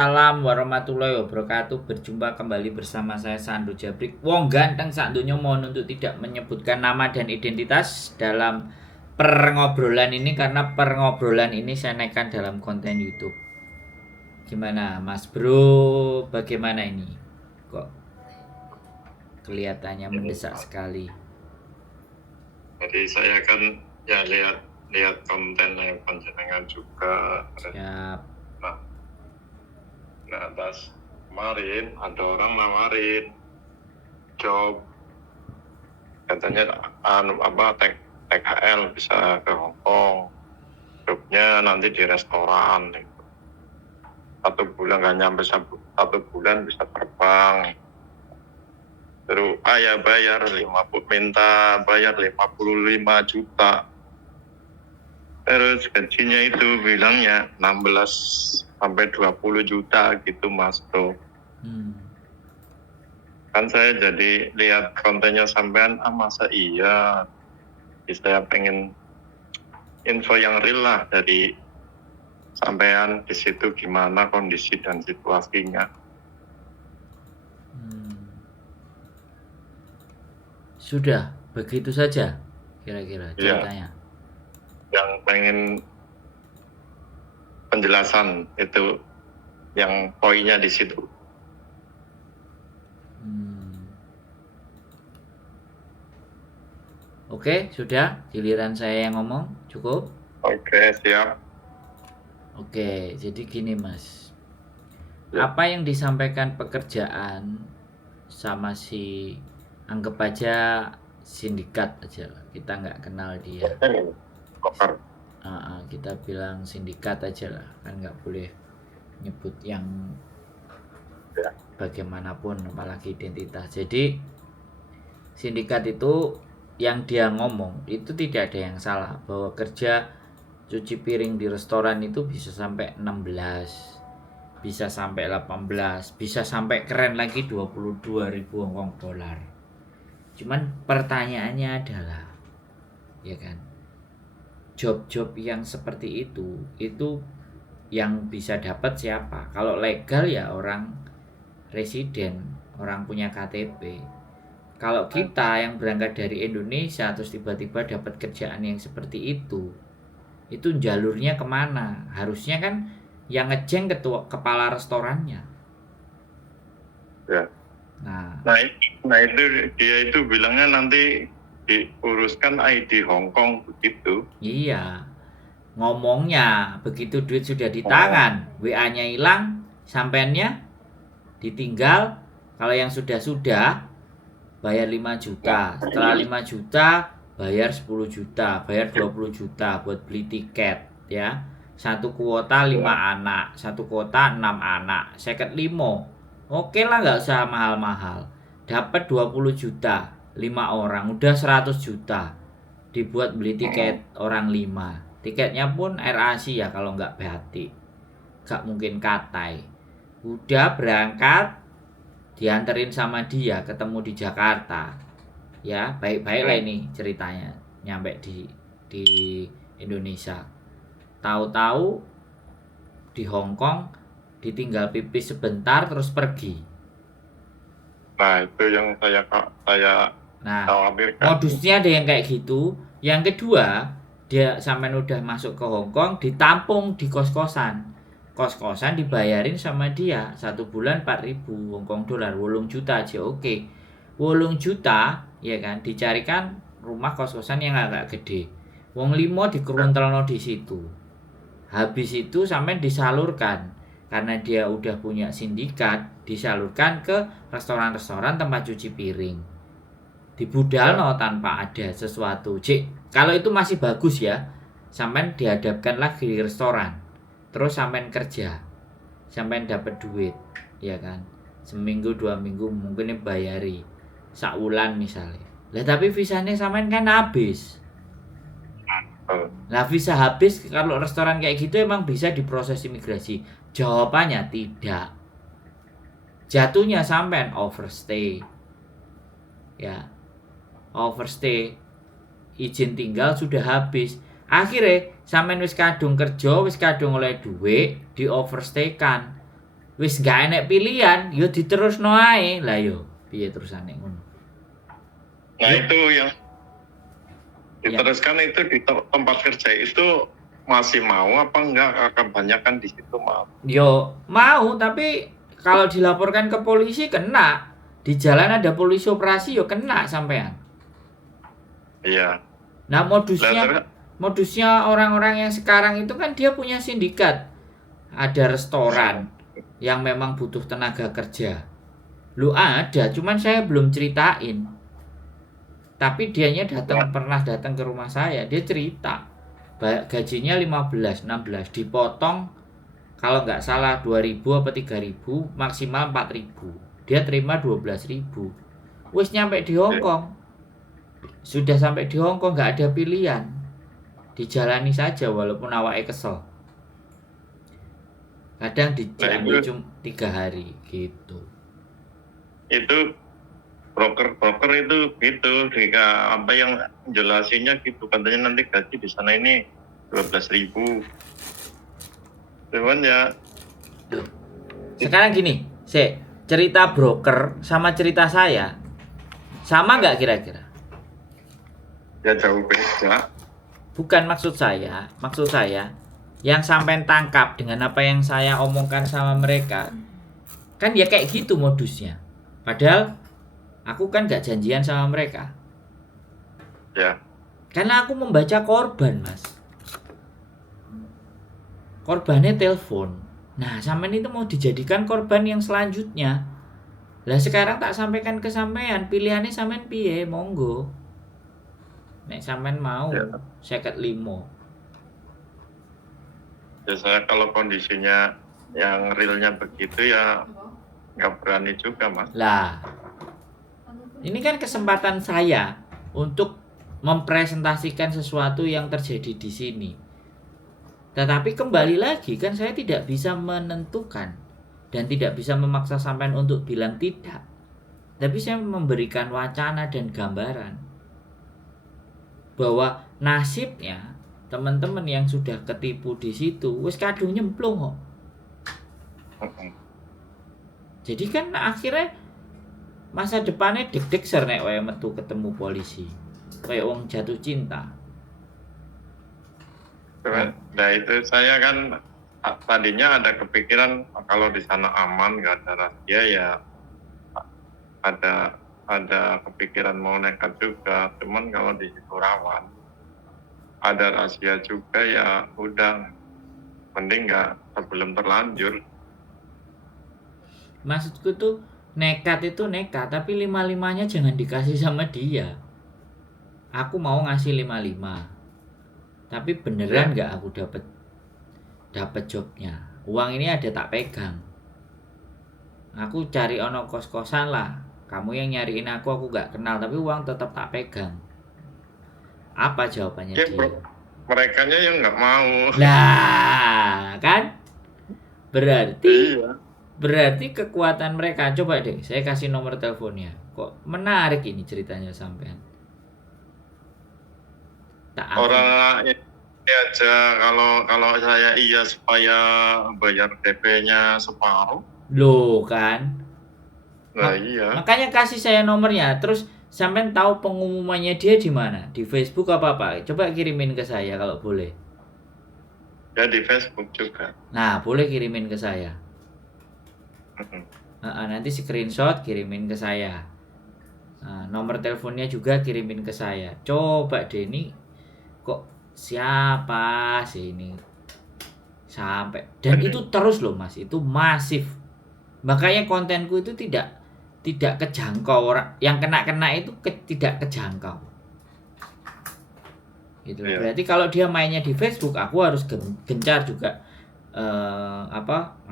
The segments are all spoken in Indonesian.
Assalamualaikum warahmatullahi wabarakatuh. Berjumpa kembali bersama saya Sandro Jabrik. Wong ganteng sak donya mohon untuk tidak menyebutkan nama dan identitas dalam perngobrolan ini karena perngobrolan ini saya naikkan dalam konten YouTube. Gimana Mas Bro? Bagaimana ini? Kok kelihatannya mendesak sekali. Jadi saya kan ya lihat kontennya panjenengan juga. Siap. Nah, atas kemarin ada orang nawarin job, katanya TKL bisa ke Hongkong, jobnya nanti di restoran. 1 bulan nggak nyampe 1 bulan bisa terbang. Terus bayar 55 juta. Terus gajinya itu bilangnya 16 sampai 20 juta gitu Mas Bro. Kan saya jadi lihat kontennya sampean, masa iya. Jadi saya pengen info yang real lah dari sampean di situ, gimana kondisi dan situasinya. Sudah begitu saja kira-kira ceritanya. Yang pengen penjelasan itu yang poinnya di situ. Oke, sudah giliran saya yang ngomong, cukup? Oke, siap. Oke, jadi gini Mas. Apa yang disampaikan pekerjaan sama si anggap aja sindikat aja lah, kita nggak kenal dia. Kita bilang sindikat aja lah, kan nggak boleh nyebut yang bagaimanapun apalagi identitas. Jadi sindikat itu yang dia ngomong itu tidak ada yang salah, bahwa kerja cuci piring di restoran itu bisa sampai 16, bisa sampai 18, bisa sampai keren lagi 22.000 Hongkong dolar. Cuman pertanyaannya adalah, ya kan, job-job yang seperti itu yang bisa dapat siapa? Kalau legal ya orang residen, orang punya KTP. Kalau kita yang berangkat dari Indonesia terus tiba-tiba dapat kerjaan yang seperti itu jalurnya kemana? Harusnya kan yang ngejeng kepala restorannya. Ya. Nah itu dia itu bilangnya nanti diuruskan ID Hongkong begitu. Iya, ngomongnya begitu duit sudah di tangan, WA-nya hilang, sampennya ditinggal. Kalau yang sudah bayar 5 juta, setelah 5 juta bayar 10 juta, bayar 20 juta buat beli tiket ya. Satu kuota 5 anak, satu kuota 6 anak, seket 5. Oke lah, nggak usah mahal-mahal. Dapat 20 juta, 5 orang udah 100 juta. Dibuat beli tiket orang 5. Tiketnya pun Air Asia kalau nggak batik. Nggak mungkin Katai. Udah berangkat, dianterin sama dia ketemu di Jakarta, ya baik-baik lah ini ceritanya, nyampe di Indonesia, tahu-tahu di Hongkong ditinggal pipis sebentar terus pergi. Nah itu yang saya khawatirkan. Modusnya ada yang kayak gitu. Yang kedua, dia sampai udah masuk ke Hongkong ditampung di kos-kosan dibayarin sama dia 1 bulan 4.000 Hongkong dolar, 8 juta aja. Oke, 8 juta ya kan, dicarikan rumah kos-kosan yang agak gede, wong 5 dikeruntelno di situ. Habis itu sampai disalurkan, karena dia udah punya sindikat, disalurkan ke restoran-restoran tempat cuci piring, dibudalno tanpa ada sesuatu. Kalau itu masih bagus ya, sampai dihadapkan lagi di restoran, terus sampean kerja, sampean dapat duit, ya kan, seminggu 2 minggu mungkin bayari saulan misalnya. Lah tapi visanya sampean kan habis. Nah visa habis kalau restoran kayak gitu emang bisa diproses imigrasi? Jawabannya tidak. Jatuhnya sampean overstay, ya, overstay, izin tinggal sudah habis. Akhirnya sampean wis kadung kerja, wis kadung oleh duit, di overstay kan. wis gak enek pilihan, yo diterusno ae. Lah yo piye terusane ngono. Nah Yo. itu yang diteruskan itu di tempat kerja itu masih mau apa enggak? Kebanyakan di situ mau. Yo mau, tapi kalau dilaporkan ke polisi kena. Di jalan ada polisi operasi yo kena sampean. Iya. Nah, Lah, modusnya orang-orang yang sekarang itu kan dia punya sindikat. Ada restoran yang memang butuh tenaga kerja. Lu ada, cuman saya belum ceritain. Tapi dianya pernah datang ke rumah saya, dia cerita. Gajinya 15, 16 dipotong kalau nggak salah 2.000 apa 3.000, maksimal 4.000. Dia terima 12.000. Wis nyampe di Hongkong. Sudah sampai di Hongkong nggak ada pilihan. Dijalani saja walaupun awake kesel. Kadang diambil cuma 3 hari gitu. Itu broker itu gitu, jika apa yang jelasinnya gitu, katanya nanti gaji di sana ini 12.000. Cuman ya. Sekarang gini, cerita broker sama cerita saya sama nggak kira-kira? Ya jauh beda. Bukan maksud saya yang sampai tangkap dengan apa yang saya omongkan sama mereka kan ya kayak gitu modusnya. Padahal aku kan gak janjian sama mereka. Ya. Karena aku membaca korban, Mas. Korbannya telepon. Nah, sampean itu mau dijadikan korban yang selanjutnya. Lah sekarang tak sampaikan ke sampean, pilihannya sampean piye, monggo. Nek sampean mau, ya. 55. Ya saya kalau kondisinya yang realnya begitu ya nggak berani juga, Mas. Lah, ini kan kesempatan saya untuk mempresentasikan sesuatu yang terjadi di sini. Tetapi kembali lagi kan saya tidak bisa menentukan dan tidak bisa memaksa sampean untuk bilang tidak. Tapi saya memberikan wacana dan gambaran bahwa nasibnya teman-teman yang sudah ketipu di situ wis kadung nyemplung kok. Jadi kan akhirnya masa depannya deg-deg ser nek wae metu ketemu polisi. Kayak wong jatuh cinta. Nah itu saya kan tadinya ada kepikiran kalau di sana aman, nggak ada rahasia, ya ada kepikiran mau nekat juga. Cuman kalau di situ rawan, ada rahasia juga, ya udah mending nggak sebelum terlanjur. Maksudku tuh nekat itu nekat, tapi 55-nya jangan dikasih sama dia. Aku mau ngasih 55. Tapi beneran nggak aku dapat jobnya. Uang ini ada tak pegang. Aku cari ono kos-kosan lah. Kamu yang nyariin aku nggak kenal, tapi uang tetap tak pegang. Apa jawabannya Ya, dia? Merekanya yang nggak mau. Lah, kan? Berarti Iya. kekuatan mereka. Coba deh, saya kasih nomor teleponnya. Kok menarik ini ceritanya sampean. Orang ini aja kalau saya iya supaya bayar DP-nya separuh. Loh kan? Nah iya. Makanya kasih saya nomornya. Terus sampean tahu pengumumannya dia di mana? Di Facebook apa? Coba kirimin ke saya kalau boleh. Ya di Facebook juga. Nah, boleh kirimin ke saya. Nanti screenshot kirimin ke saya. Nomor teleponnya juga kirimin ke saya. Coba deh ini kok siapa sih ini sampai dan itu terus loh Mas, itu masif. Makanya kontenku itu tidak kejangkau, orang yang kena itu tidak kejangkau gitu. Yeah. Berarti kalau dia mainnya di Facebook, aku harus gencar juga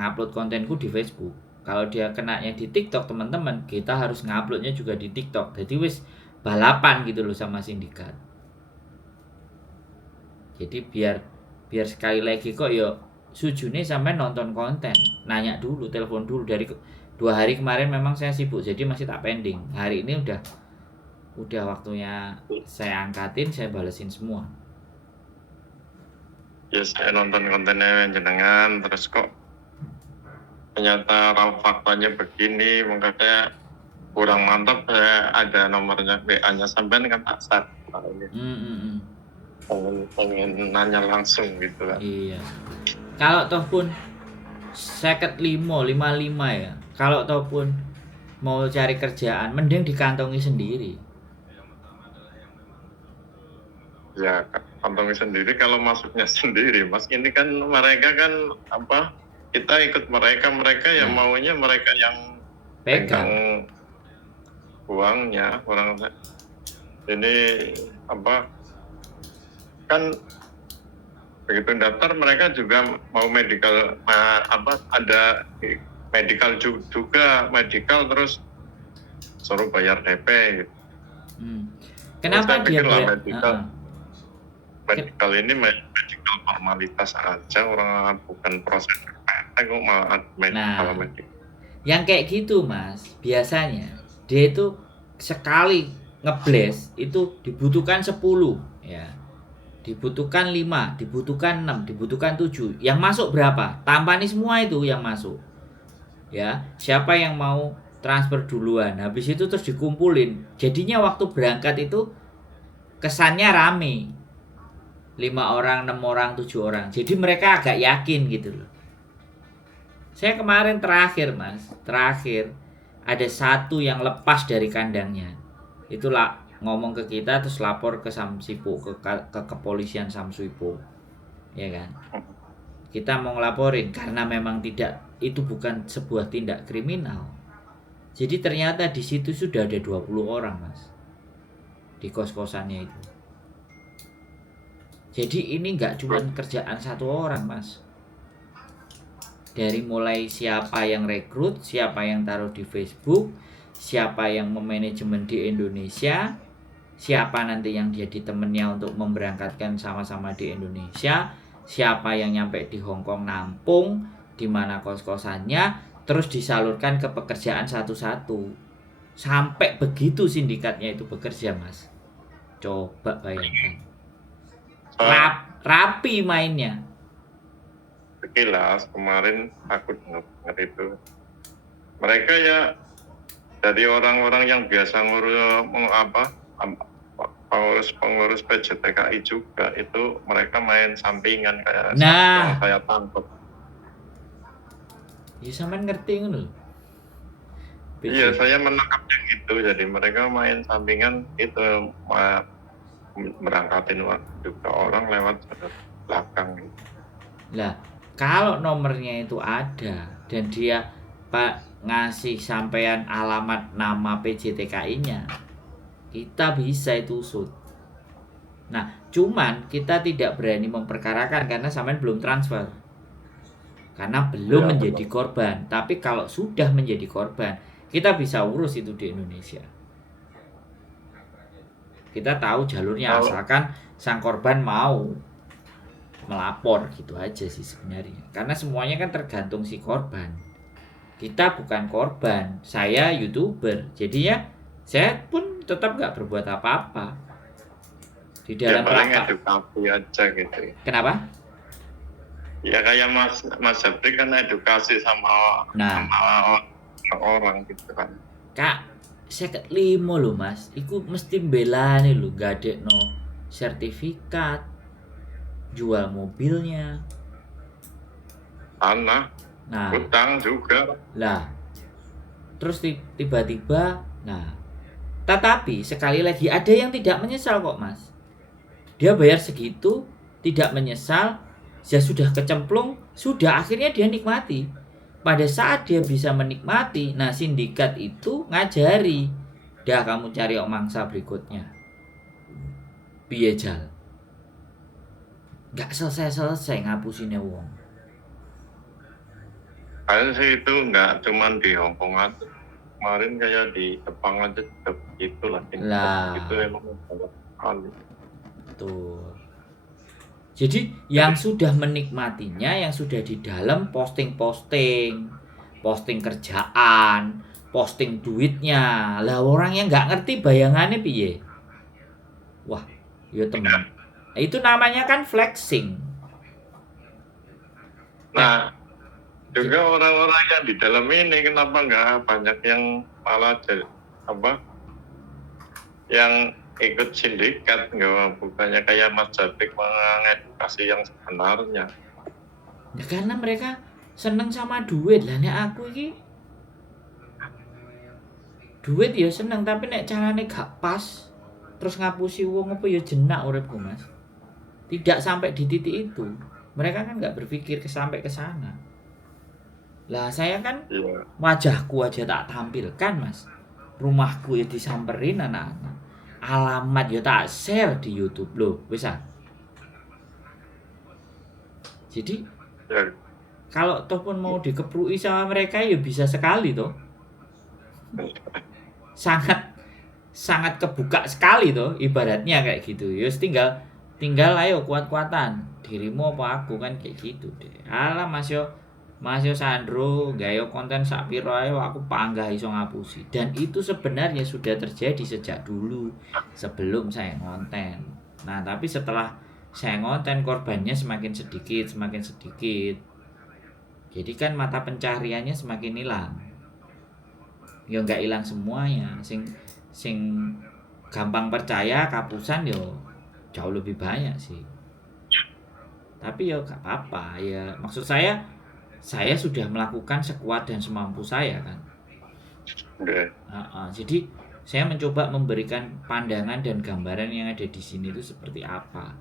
ngupload kontenku di Facebook. Kalau dia kenanya di TikTok, teman-teman, kita harus nguploadnya juga di TikTok. Jadi wis balapan gitu loh sama sindikat. Jadi biar sekali lagi kok yo sujune sampai nonton konten, nanya dulu, telepon dulu. Dari 2 hari kemarin memang saya sibuk, jadi masih tak pending. Hari ini udah waktunya saya angkatin, saya balesin semua. Ya saya nonton kontennya jenengan, terus kok ternyata faktanya begini, makanya kurang mantap. Saya ada nomornya WA-nya sampean kan tak set. Pengen nanya langsung gitu kan. Iya. Kalau toh pun 55 ya. Kalau toh pun mau cari kerjaan mending dikantongi sendiri. Ya, kantongi sendiri kalau masuknya sendiri, Mas. Ini kan mereka kan apa? Kita ikut mereka yang Nah. maunya mereka yang pegang uangnya, orang ini apa? Kan begitu daftar mereka juga mau medical ada medical juga terus suruh bayar DP gitu. Kenapa dia medical ini medical formalitas aja, orang bukan proses kok malah medical. Yang kayak gitu Mas, biasanya dia itu sekali ngebles itu dibutuhkan 10 ya. Dibutuhkan 5, dibutuhkan 6, dibutuhkan 7. Yang masuk berapa? Tampani semua itu yang masuk. Ya, siapa yang mau transfer duluan. Habis itu terus dikumpulin. Jadinya waktu berangkat itu kesannya rame. 5 orang, 6 orang, 7 orang. Jadi mereka agak yakin gitu loh. Saya kemarin terakhir ada satu yang lepas dari kandangnya. Itulah ngomong ke kita terus lapor ke Samsipo, ke kepolisian Samsuipo, ya kan? Kita mau ngelaporin karena memang itu bukan sebuah tindak kriminal. Jadi ternyata di situ sudah ada 20 orang Mas, di kos-kosannya itu. Jadi ini nggak cuma kerjaan satu orang Mas. Dari mulai siapa yang rekrut, siapa yang taruh di Facebook, siapa yang memanajemen di Indonesia, siapa nanti yang jadi temennya untuk memberangkatkan sama-sama di Indonesia, siapa yang nyampe di Hong Kong nampung, di mana kos-kosannya, terus disalurkan ke pekerjaan satu-satu. Sampai begitu sindikatnya itu bekerja Mas. Coba bayangkan. Rapi mainnya. Sekilas kemarin aku dengar itu. Mereka ya dari orang-orang yang biasa pengurus PJTKI juga, itu mereka main sampingan kayak yang saya tangkap. Ya sampean ngerti ngono. Iya, saya menangkapnya gitu. Jadi mereka main sampingan itu, berangkatin juga orang lewat belakang gitu. Lah, kalau nomornya itu ada dan dia ngasih sampean alamat nama PJTKI-nya, kita bisa itu usut. Nah, cuman kita tidak berani memperkarakan karena sampean belum transfer. Karena belum menjadi korban. Tapi kalau sudah menjadi korban, kita bisa urus itu di Indonesia. Kita tahu jalurnya asalkan sang korban mau melapor, gitu aja sih sebenarnya. Karena semuanya kan tergantung si korban. Kita bukan korban, saya YouTuber. Jadi ya saya pun tetap gak berbuat apa-apa. Di dalam edukasi aja gitu. Kenapa? Ya kayak Mas Jabri kan edukasi sama orang gitu kan. Kak, 55 loh Mas. Iku mesti belani loh, gak ada no sertifikat, jual mobilnya, tanah, utang juga. Lah, terus tiba-tiba, tetapi sekali lagi ada yang tidak menyesal kok Mas. Dia bayar segitu, tidak menyesal, ya sudah kecemplung, sudah akhirnya dia nikmati. Pada saat dia bisa menikmati, sindikat itu ngajari, dah kamu cari mangsa berikutnya. Piye jal? Gak selesai ngapusinnya wong. Kayaknya sih itu nggak cuman di Hong Kong aja. Kemarin kayak di Jepang aja gitu lah. Itu emang banyak sekali. Tuh. Jadi yang sudah menikmatinya, yang sudah di dalam posting kerjaan, posting duitnya. Lah orang yang nggak ngerti bayangannya piye? Wah, ya teman. Itu namanya kan flexing. Nah, Juga orang-orang yang di dalam ini kenapa nggak banyak yang malah jadi apa? Yang ikut sindikat, nggak, bukannya kayak Mas Jabrik mengedukasi yang sebenarnya. Ya karena mereka seneng sama duit lah. Nek aku iki duit ya seneng, tapi nek carane gak pas terus ngapusi wong apa ya jenak uripku Mas. Tidak sampai di titik itu. Mereka kan nggak berpikir sampai ke sana. Lah saya kan Iya. wajahku aja tak tampilkan Mas. Rumahku ya disamperin anak-anak. Alamat ya tak share di YouTube loh, bisa. Jadi Ya, kalau toh pun mau dikeprui sama mereka ya bisa sekali toh. Sangat sangat kebuka sekali toh ibaratnya kayak gitu. Ya tinggal ayo kuat-kuatan. Dirimu apa aku kan kayak gitu deh. Alah Mas yo Sandro gayo konten sak piro ae aku panggah iso ngapusi. Dan itu sebenarnya sudah terjadi sejak dulu sebelum saya ngonten. Nah, tapi setelah saya ngonten korbannya semakin sedikit, semakin sedikit. Jadi kan mata pencahariannya semakin hilang. Ya nggak hilang semuanya. Sing gampang percaya kapusan yo jauh lebih banyak sih. Tapi ya gak apa-apa ya. Maksud saya sudah melakukan sekuat dan semampu saya kan. oke. Jadi saya mencoba memberikan pandangan dan gambaran yang ada di sini itu seperti apa.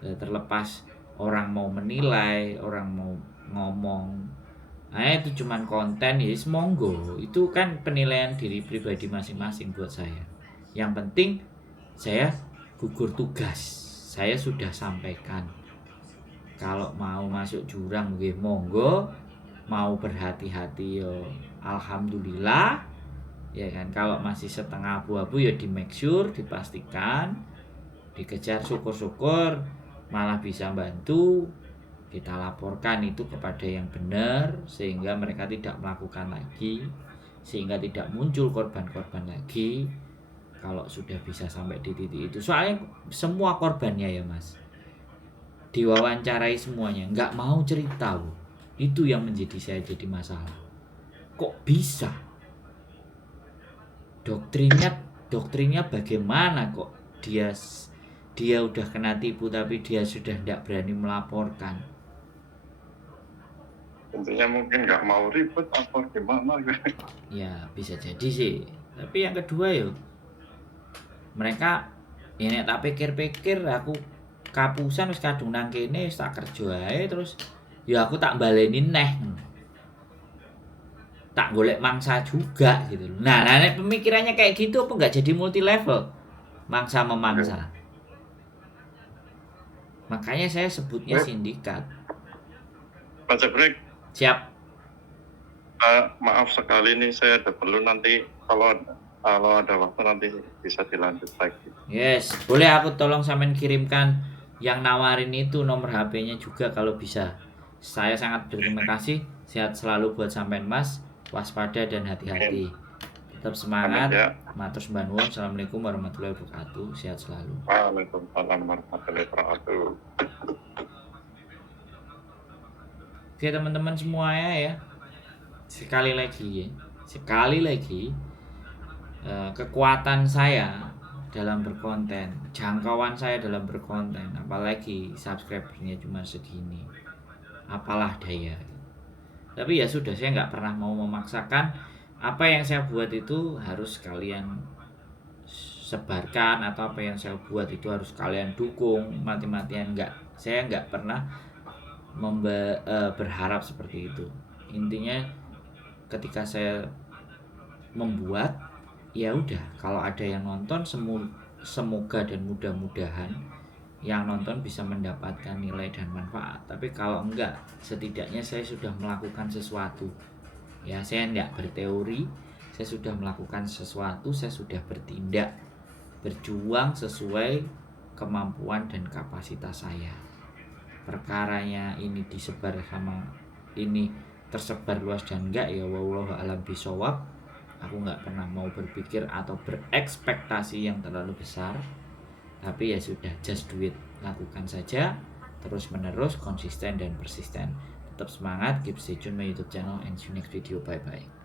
Terlepas orang mau menilai, orang mau ngomong, itu cuman konten ya, monggo. Itu kan penilaian diri pribadi masing-masing buat saya. Yang penting saya gugur tugas. Saya sudah sampaikan. Kalau mau masuk jurang nggih monggo, mau berhati-hati yo alhamdulillah, ya kan. Kalau masih setengah abu-abu ya di make sure, dipastikan, dikejar, syukur-syukur malah bisa bantu, kita laporkan itu kepada yang benar sehingga mereka tidak melakukan lagi, sehingga tidak muncul korban-korban lagi. Kalau sudah bisa sampai di titik itu, soalnya semua korbannya ya Mas diwawancarai semuanya, nggak mau cerita loh. Itu yang menjadi saya jadi masalah. Kok bisa? Doktrinnya bagaimana kok dia udah kena tipu tapi dia sudah tidak berani melaporkan. Intinya mungkin nggak mau ribet apa gimana. Ya bisa jadi sih. Tapi yang kedua yo, mereka ini tak pikir-pikir aku kapusan wis kadung nang kene wis tak kerja ae terus ya aku tak baleni neh. Tak golek mangsa juga gitu loh. Nah, pemikirannya kayak gitu apa nggak jadi multi level? Mangsa memangsa. Makanya saya sebutnya sindikat. Mas Jabrik, Siap. maaf sekali nih saya ada perlu, nanti kalau ada waktu nanti bisa dilanjut lagi. Yes, boleh aku tolong sampean kirimkan yang nawarin itu nomor HP-nya juga kalau bisa. Saya sangat berterima kasih. Sehat selalu buat sampean Mas. Waspada dan hati-hati. Tetap semangat. Amin ya. Matur sembah nuwun. Assalamualaikum warahmatullahi wabarakatuh. Sehat selalu. Waalaikumsalam warahmatullahi wabarakatuh. Oke teman-teman semuanya ya. Sekali lagi kekuatan saya dalam berkonten, jangkauan saya dalam berkonten, apalagi subscribernya cuma segini, apalah daya. Tapi ya sudah, saya nggak pernah mau memaksakan apa yang saya buat itu harus kalian sebarkan atau apa yang saya buat itu harus kalian dukung mati-matian. Saya nggak pernah berharap seperti itu. Intinya ketika saya membuat, ya udah, kalau ada yang nonton semoga dan mudah-mudahan yang nonton bisa mendapatkan nilai dan manfaat. Tapi kalau enggak, setidaknya saya sudah melakukan sesuatu. Ya, saya enggak berteori, saya sudah melakukan sesuatu, saya sudah bertindak, berjuang sesuai kemampuan dan kapasitas saya. Perkaranya ini disebar sama ini tersebar luas dan enggak, ya wallahu a'lam bishawab. Aku nggak pernah mau berpikir atau berekspektasi yang terlalu besar. Tapi ya sudah, just do it, lakukan saja terus menerus, konsisten dan persisten. Tetap semangat, keep stay tune my YouTube channel, and see you next video. Bye bye.